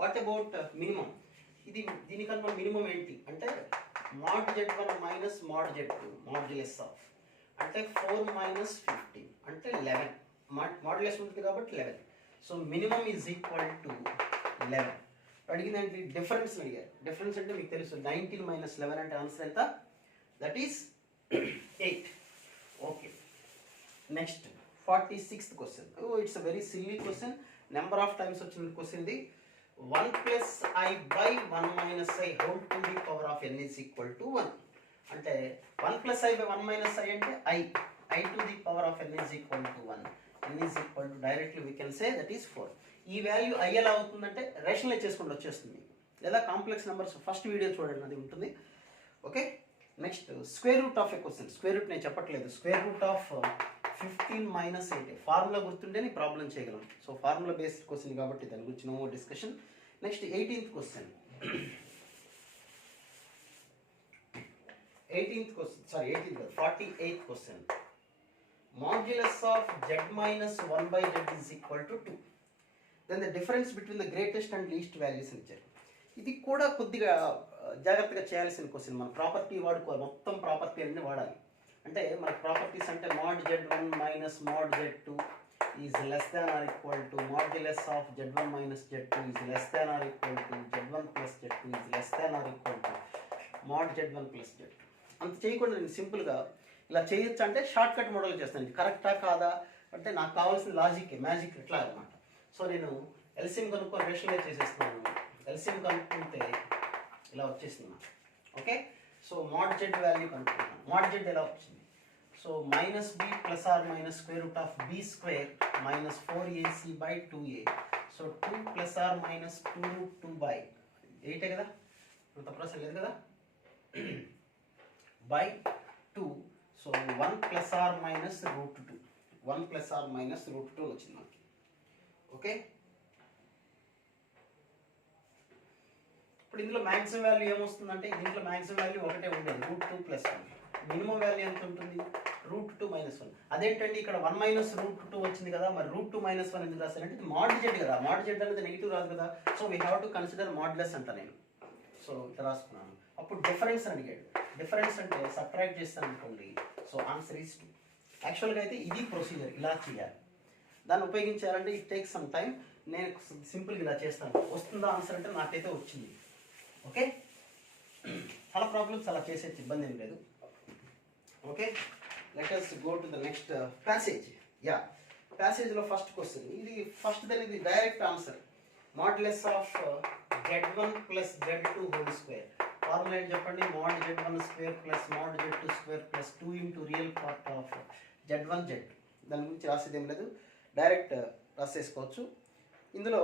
What about minimum? ఇది దీనికన్నా మినిమం ఏంటి అంటే mod z1 minus mod z2 modulus of అంటే 4 మైనస్ 15 అంటే 11 మాడ్యులస్ ఉంటుంది కాబట్టి 11. So minimum is equal to 11. అడిగిందంటే డిఫరెన్స్ అడిగారు. డిఫరెన్స్ అంటే మీకు తెలుసు 19 మైనస్ 11 అంటే ఆన్సర్ ఎంత? That is 8. Okay, next 46th question. It's a very silly question. Number of times వచ్చిన క్వశ్చన్ ఇది. 1 plus i by 1 minus i whole to the power of n is equal to 1. అంటే 1 plus i by 1 minus i అంటే i to the power of n is equal to 1. N is equal to directly we can say that is 4. ఈ value I ఎలా అవుతుందంటే rationalise చేసుకుంటూ వచ్చేస్తుంది, లేదా complex numbers first video చూడండి, అది ఉంటుంది. Okay, next square root of a question. Square root నేను చెప్పట్లేదు. Square root of 15 minus 8. Formula గుర్తుంటేనే ప్రాబ్లం చేయగలం. సో ఫార్ములా బేస్డ్ క్వశ్చన్ కాబట్టి దాని గురించి no more discussion. Next 18th question. 48th question. Modulus of z minus 1 by z is equal to 2. Then the difference between the greatest and least values in ఇచ్చారు. ఇది కూడా కొద్దిగా జాగ్రత్తగా చేయాల్సిన question. మన ప్రాపర్టీ వాడుకోవాలి, మొత్తం ప్రాపర్టీ అన్ని వాడాలి. అంటే మన ప్రాపర్టీస్ అంటే mod z1 minus mod z2 is less than or equal to modulus of z1 minus z2 is less than or equal to z1 plus z2 is less than or equal to mod z1 plus z2. అంత చేయకుండా నేను సింపుల్గా ఇలా చేయొచ్చు అంటే short cut model చేస్తాను. ఇది కరెక్టా కాదా అంటే నాకు కావాల్సిన లాజిక్ మ్యాజిక్ ఇట్లా అనమాట. సో నేను ఎల్సిఎం కనుక్కొని రేషనలైజ్ చేసేస్తున్నాను. ఎల్సిఎం కనుక్కుంటే ఇలా వచ్చేసింది. Okay, so mod z value కనుక్కుంటున్నాను. mod z ఎలా వచ్చింది? So minus b plus or minus square root of b square minus 4ac by 2a. So 2 plus or minus 2 root 2 by 8 కదా, అంత ప్రాసెస్ లేదు కదా, by 2. So 1 plus or minus root 2. 1 plus or minus root 2 వచ్చింది మనకి. Okay, ఇప్పుడు ఇందులో maximum value ఏమొస్తుందంటే దీంట్లో మ్యాక్సిమం వాల్యూ ఒకటే ఉండేది, రూట్ 2 ప్లస్ 1. మినిమం వాల్యూ ఎంత ఉంటుంది? Root 2 minus 1. అదేంటండి ఇక్కడ 1 మైనస్ రూట్ 2 వచ్చింది కదా, మరి రూట్ 2 మైనస్ 1 ఎందుకు రాశారంటే ఇది mod z కదా, mod z అనేది నెగిటివ్ రాదు కదా. So we have to consider modulus అంట నేను. సో ఇట్లా రాసుకున్నాను. అప్పుడు డిఫరెన్స్ అని అడిగాడు. డిఫరెన్స్ అంటే సబ్ట్రాక్ట్ చేస్తాను అనుకోండి. So answer is 2. యాక్చువల్గా అయితే ఇది ప్రొసీజర్, ఇలా చేయాలి. దాన్ని ఉపయోగించాలంటే ఇట్ టేక్స్ సమ్ టైం. నేను సింపుల్గా ఇలా చేస్తాను. వస్తుందా ఆన్సర్ అంటే నాకైతే వచ్చింది. ఓకే, చాలా ప్రాబ్లమ్స్ అలా చేసేది ఇబ్బంది ఏం లేదు. Okay, let us go to the next passage. Yeah, ప్యాసేజ్లో ఫస్ట్ క్వశ్చన్ ఇది. ఫస్ట్ దాని ఇది direct answer. Modulus of z1 plus z2 whole square. Formula ఏంటి చెప్పండి? mod z1 square plus mod z2 square plus 2 into real part of z1 z2. దాని గురించి రాసేది ఏం లేదు, డైరెక్ట్ రాసేసుకోవచ్చు. ఇందులో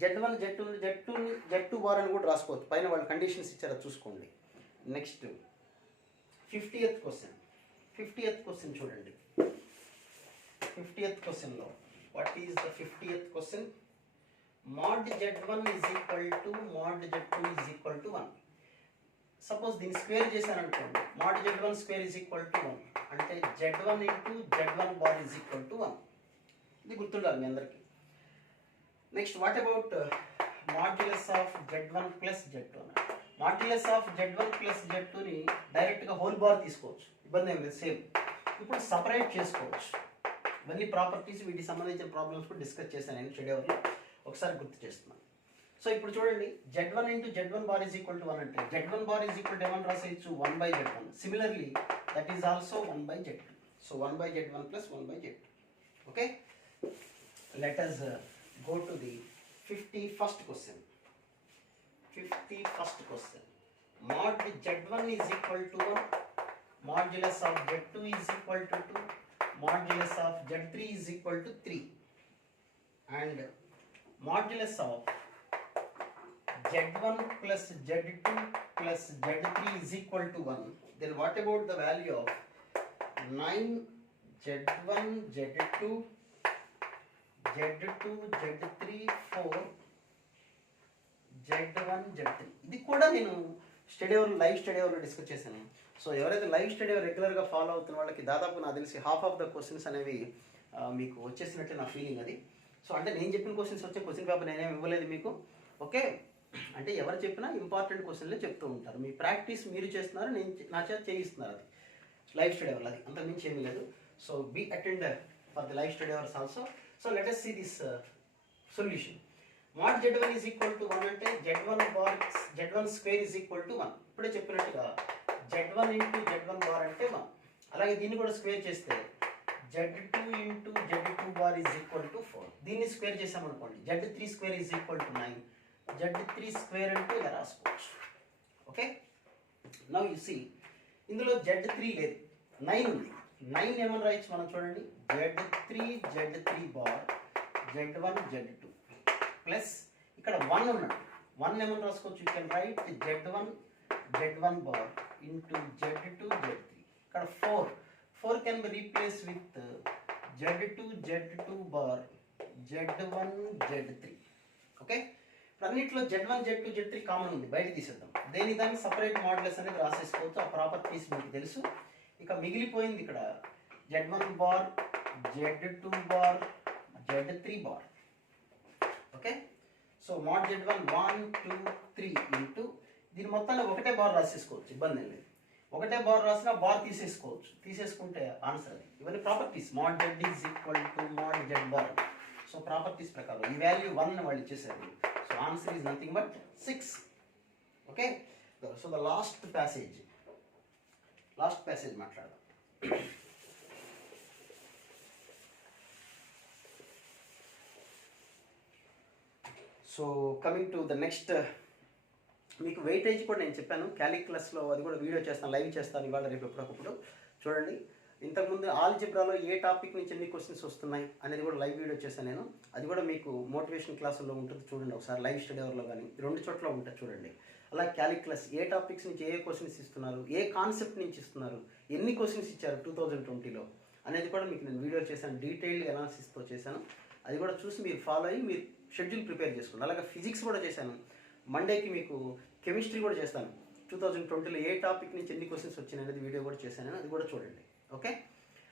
z1 z2 బార్ అని కూడా రాసుకోవచ్చు. పైన వాళ్ళు కండిషన్స్ ఇచ్చారో చూసుకోండి. Next 50th question. 50th question చూడండి. 50th క్వశ్చన్లో what is the 50th question? mod z1 is equal to mod z2 is equal to 1. Suppose దీన్ని స్క్వేర్ చేశాను అనుకోండి. mod z1 square is equal to 1 అంటే z1 into z1 bar is equal to 1. ఇది గుర్తుండాలి మీ అందరికీ. Next what about modulus of z1 plus z2? Modulus of z1 plus z2ని డైరెక్ట్గా హోల్ బార్ తీసుకోవచ్చు, ఇబ్బంది ఏం లేదు, సేమ్. ఇప్పుడు సపరేట్ చేసుకోవచ్చు. ఇవన్నీ ప్రాపర్టీస్, వీటికి సంబంధించిన ప్రాబ్లమ్స్ కూడా డిస్కస్ చేశాను నేను షెడ్యూల్లో, ఒకసారి గుర్తు చేస్తున్నాను. సో ఇప్పుడు చూడండి, z1 into z1 bar is equal to 1 అంటే z1 bar is equal to ఏమని రాసేయచ్చు? 1 by z1. Similarly that is also 1 by z2. So 1 by z1 plus 1 by z2. Okay, let us go to the 51st question. 51st question. Mod z1 is equal to 1, modulus of z2 is equal to 2, modulus of z3 is equal to 3, and modulus of z1 plus z2 plus z3 is equal to 1. Then what about the value of 9 z1 z2 z2 z3 4 z1 z3? ఇది కూడా నేను live study అవర్లో discuss చేశాను. So ఎవరైతే live study hour రెగ్యులర్గా follow అవుతున్న వాళ్ళకి దాదాపు నాకు తెలిసి హాఫ్ ఆఫ్ ద క్వశ్చన్స్ అనేవి మీకు వచ్చేసినట్టే నా ఫీలింగ్ అది. సో అంటే నేను చెప్పిన క్వశ్చన్స్ వచ్చే క్వశ్చన్ పేపర్ నేనేమి ఇవ్వలేదు మీకు. ఓకే, అంటే ఎవరు చెప్పినా ఇంపార్టెంట్ క్వశ్చన్లే చెప్తూ ఉంటారు. మీ ప్రాక్టీస్ మీరు చేస్తున్నారు, నేను నా చేత చేయిస్తున్నారు. అది లైవ్ స్టడీ అవర్లు, అది అంతకుమించి ఏమీ లేదు. So be attend for the live study hours also. So let us see this solution. mod z1 is equal to 1 అంటే z1 bar z1 square is equal to 1. ఇప్పుడే చెప్పినట్టుగా z1 into z1 bar అంటే 1. అలాగే దీన్ని కూడా square చేస్తే z2 into z2 bar is equal to 4. దీన్ని square చేసామనుకోండి z3 square is equal to 9. z3 square అంటే ఇలా రాసుకోవచ్చు. ఓకే, నౌ యు సీ ఇందులో z3 లేదు, 9 ఉంది. 9 ఏమని రాయొచ్చు మనం చూడండి, z3 bar z1 z2 plus ఇక్కడ 1 ఉన్నాడు, 1 ఏమని రాసుకోవచ్చు, you can write z1 bar into z2 z3. ఇక్కడ 4 can be replaced with z2 bar z1 z3. Okay, అన్నిట్లో z1 z2 z3 కామన్ ఉంది, బయట తీసేద్దాం. దాన్ని సపరేట్ మాడ్యులస్ అనేది రాసేసుకోవచ్చు, ఆ ప్రాపర్టీస్ మీకు తెలుసు. ఇక మిగిలిపోయింది ఇక్కడ z1 bar z2 bar z3 bar. Okay, so mod z1 1 2 3 into దీని మొత్తాన్ని ఒకటే బార్ రాసేసుకోవచ్చు, ఇబ్బంది లేదు. ఒకటే బార్ రాసినా బార్ తీసేసుకుంటే ఆన్సర్ అది. ఇవన్నీ properties. mod z is equal to mod z bar. So properties ప్రకారం ఈ వాల్యూ 1 వాళ్ళు ఇచ్చేసారు. So answer is nothing but 6. Okay, so the last passage మాట్లాడదాం. So coming to the next, మీకు వెయిటేజ్ కూడా నేను చెప్పాను క్యాలిక్యులస్లో, అది కూడా వీడియో చేస్తాను, లైవ్ చేస్తాను ఇవాళ రేపు ఎప్పటికప్పుడు. చూడండి, ఇంతకుముందు ఆల్జిబ్రాలో ఏ టాపిక్ నుంచి ఎన్ని క్వశ్చన్స్ వస్తున్నాయి అనేది కూడా లైవ్ వీడియో చేశాను నేను. అది కూడా మీకు మోటివేషన్ క్లాసుల్లో ఉంటుంది, చూడండి ఒకసారి. లైవ్ స్టడీ అవర్లో కానీ 2 చోట్ల ఉంటుంది చూడండి. అలా క్యాలిక్యులస్ ఏ టాపిక్స్ నుంచి ఏ క్వశ్చన్స్ ఇస్తున్నారు, ఏ కాన్సెప్ట్ నుంచి ఇస్తున్నారు, ఎన్ని క్వశ్చన్స్ ఇచ్చారు 2020లో అనేది కూడా మీకు నేను వీడియో చేశాను, డీటెయిల్డ్ అనాలిసిస్తో చేశాను. అది కూడా చూసి మీరు ఫాలో అయ్యి మీరు షెడ్యూల్ ప్రిపేర్ చేసుకోండి. అలాగే ఫిజిక్స్ కూడా చేశాను. మండేకి మీకు కెమిస్ట్రీ కూడా చేస్తాను, 2020లో ఏ టాపిక్ నుంచి ఎన్ని క్వశ్చన్స్ వచ్చినాయి అనేది వీడియో కూడా చేశాను, అది కూడా చూడండి. ఓకే,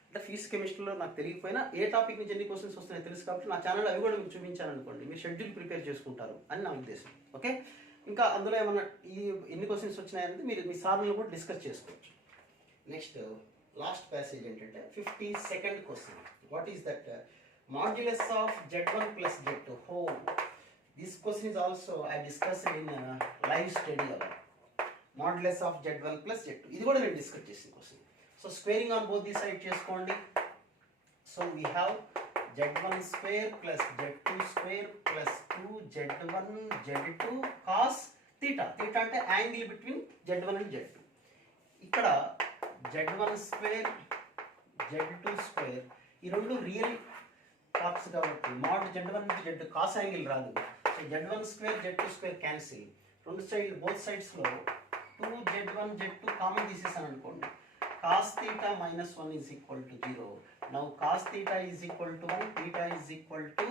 అంటే ఫిజిక్స్ కెమిస్ట్రీలో నాకు తెలియకపోయినా ఏ టాపిక్ నుంచి ఎన్ని క్వశ్చన్స్ వస్తున్నాయో తెలుసు కాబట్టి నా ఛానల్లో అవి కూడా మీకు చూపించాను అనుకోండి, మీరు షెడ్యూల్ ప్రిపేర్ చేసుకుంటారు అని నా ఉద్దేశం. ఓకే, ఇంకా అందులో ఏమన్నా ఈ ఎన్ని క్వశ్చన్స్ వచ్చినాయనేది మీరు మీ సార్లు కూడా డిస్కస్ చేసుకోవచ్చు. నెక్స్ట్ లాస్ట్ ప్యాసేజ్ ఏంటంటే 52nd question. What is that? Modulus of z1 plus z2 whole. This question is also I discussed in live study hour. Modulus of z1 plus z2, ఇది కూడా నేను discuss చేసిన question. So squaring on both the side చేసుకోండి. So we have z1 square plus z2 square plus 2z1 z2 cos theta. Theta అంటే angle between z1 and z2. ఇక్కడ z1 square z2 square ఈ రెండు real parts కాబట్టి mod z1 నుంచి z2 cos angle రాదు. So z1 square z2 square cancel. రెండు side both సైడ్స్లో 2z1 z2 common తీసేసాను అనుకోండి, cos theta minus 1 is equal to 0. Now cos theta is equal to 1, theta is equal to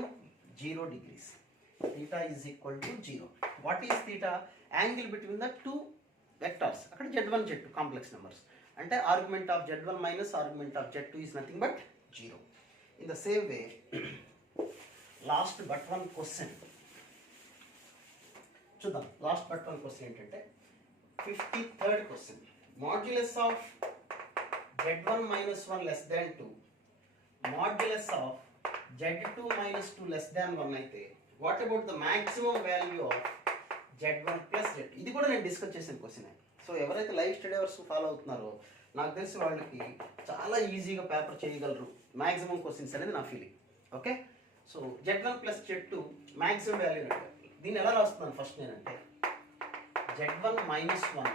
0 degrees. Theta is equal to 0. What is theta? Angle between the two vectors. Akkada z1 z2 complex numbers. Ante argument of z1 minus argument of z2 is nothing but 0. In the same way, last but one question. చూద్దాం, last but one question ఏంటంటే 53rd question. Modulus of z1 minus 1 less than 2, modulus of z2 minus 2 less than 1 అయితే what about the maximum value of z1 plus z2? ఇది కూడా నేను discuss చేసిన question. So ఎవరైతే live study hours follow అవుతున్నారో నాకు తెలిసి వాళ్ళకి చాలా ఈజీగా పేపర్ చేయగలరు మ్యాక్సిమం క్వశ్చన్స్ అనేది నా feeling. Okay, so z1 plus z2 maximum value అంటే దీన్ని ఎలా రాస్తున్నాను ఫస్ట్ నేనంటే z1 minus 1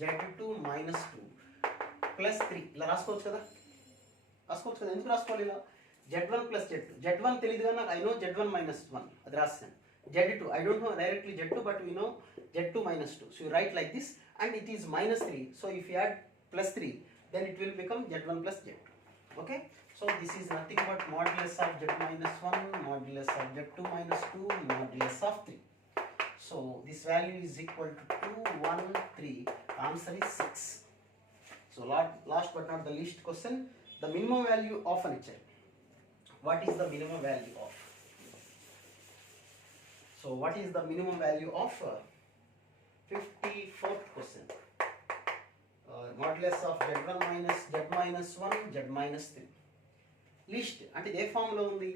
z2 minus 2 plus 3 ఇలా రాసుకోవచ్చు కదా. ఎందుకు రాసుకోవాలి ఇలా? z1 plus z2. z1 తెలియదు కానీ నాకు ఐ నో z1 minus 1, అది రాస్తాను. z2 I don't know directly z2, but we know z2 minus 2. So you right like this and it is minus 3. So if you add plus 3 then it will become z1 plus z2. Okay, so this is nothing but modulus of z minus 1, modulus of z2 minus 2, modulus of 3. So this value is equal to 2, 1, 3. Answer is 6. So last but not the least question, the minimum value of an HL. What is the minimum value of? So what is the minimum value of 54th question? Modulus of z1 minus z minus 1 z minus 3. Least అంటే ఏ ఫామ్లో ఉంది?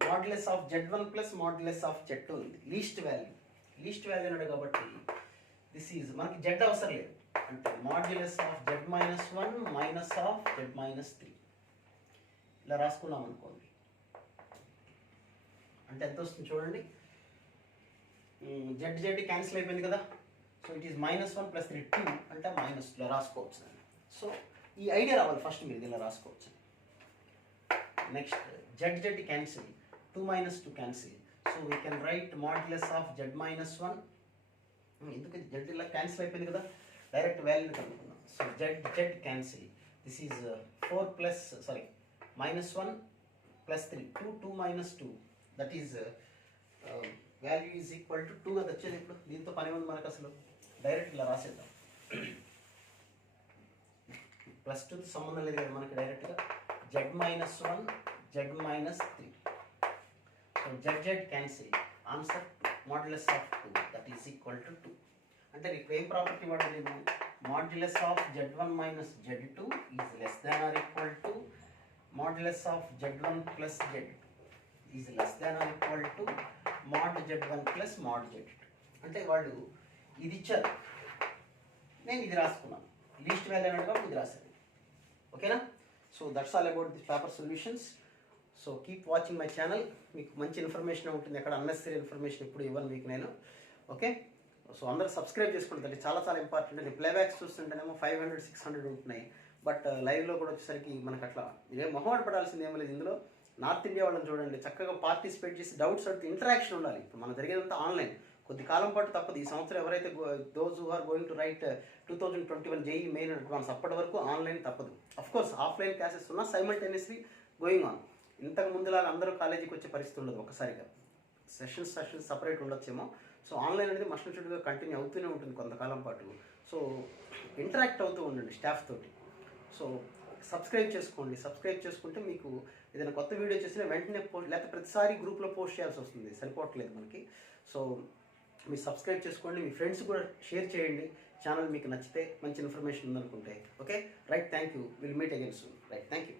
Modulus of z1 plus modulus of z2 ఉంది. Least value అన్నాడు కాబట్టి this is మనకి z అవసరం లేదు, అంటే modulus of z minus 1 minus of z minus 3 ఇలా రాసుకున్నాం అనుకోండి. అంటే ఎంత వస్తుంది చూడండి, z క్యాన్సిల్ అయిపోయింది కదా. సో ఇట్ ఈస్ -1 + 3 2 అంటే మైనస్ ఇలా రాసుకోవచ్చు. సో ఈ ఐడియా రావాలి ఫస్ట్, మీరు ఇలా రాసుకోవచ్చు. Next z cancel, 2 - 2 cancel. So we can write modulus of z minus 1. ఎందుకంటే z ఇలా క్యాన్సిల్ అయిపోయింది కదా, డైరెక్ట్ వాల్యూ కనుక్కున్నాం. So z cancel, this is -1 + 3 2 - 2 that is value is equal to 2 అది వచ్చేది. ఇప్పుడు దీంతో పని ఉంది మనకు, అసలు డైరెక్ట్ ఇలా రాసేద్దాం. +2తో సంబంధం లేదు కదా మనకి, డైరెక్ట్గా z minus 1 z minus 3. So z cancel, answer modulus of 2 that is equal to 2. అంటే ఇప్పుడు ఏం ప్రాపర్టీ వాడేది? Modulus of z1 minus z2 is less than or equal to modulus of z1 plus z2 is less than or equal to mod z1 plus mod z2. అంటే వాళ్ళు ఇది ఇచ్చారు, నేను ఇది రాసుకున్నాను, లీస్ట్ వాల్యూ అనగా ఇది రాశాను. ఓకేనా? So that's all about this paper solutions. So keep watching my channel, మీకు మంచి ఇన్ఫర్మేషన్ ఉంటుంది, ఎక్కడ అన్నెసరీ ఇన్ఫర్మేషన్ ఇప్పుడు ఇవ్వను మీకు నేను. ఓకే, సో అందరూ సబ్స్క్రైబ్ చేసుకుంటుంది, చాలా చాలా ఇంపార్టెంట్. ఇది ప్లేబ్యాక్స్ చూస్తుంటేనేమో 500-600 ఉంటున్నాయి, బట్ లైవ్లో కూడా వచ్చేసరికి మనకు అట్లా ఇదే మొహమాట పడాల్సింది ఏమో లేదు. ఇందులో నార్త్ ఇండియా వాళ్ళని చూడండి, చక్కగా పార్టిసిపేట్ చేసి డౌట్స్ అడిగితే ఇంటరాక్షన్ ఉండాలి. ఇప్పుడు మనం జరిగేదంతా ఆన్లైన్, కొద్ది కాలం పాటు తప్పదు. ఈ సంవత్సరం ఎవరైతే those who are going to write 2021 JEE main advance, అప్పటి వరకు ఆన్లైన్ తప్పదు. అఫ్కోర్స్ ఆఫ్లైన్ క్లాసెస్ ఉన్నా సైమల్టేనియస్లీ గోయింగ్ ఆన్. ఇంతకు ముందులాగా అందరూ కాలేజీకి వచ్చే పరిస్థితి ఉండదు, ఒకసారిగా సెషన్స్ సపరేట్ ఉండొచ్చేమో. సో ఆన్లైన్ అనేది మస్ట్ అండ్ షుడ్గా కంటిన్యూ అవుతూనే ఉంటుంది కొంతకాలం పాటు. సో ఇంటరాక్ట్ అవుతూ ఉండండి స్టాఫ్ తోటి. సో సబ్స్క్రైబ్ చేసుకుంటే మీకు ఏదైనా కొత్త వీడియో చేసినా వెంటనే పోస్ట్, లేకపోతే ప్రతిసారి గ్రూప్లో పోస్ట్ చేయాల్సి వస్తుంది, సరిపోవట్లేదు మనకి. సో మీరు సబ్స్క్రైబ్ చేసుకోండి, మీ ఫ్రెండ్స్ కూడా షేర్ చేయండి ఛానల్ మీకు నచ్చితే, మంచి ఇన్ఫర్మేషన్ ఉందనుకుంటే. Okay right, thank you, will meet again soon. Right, thank you.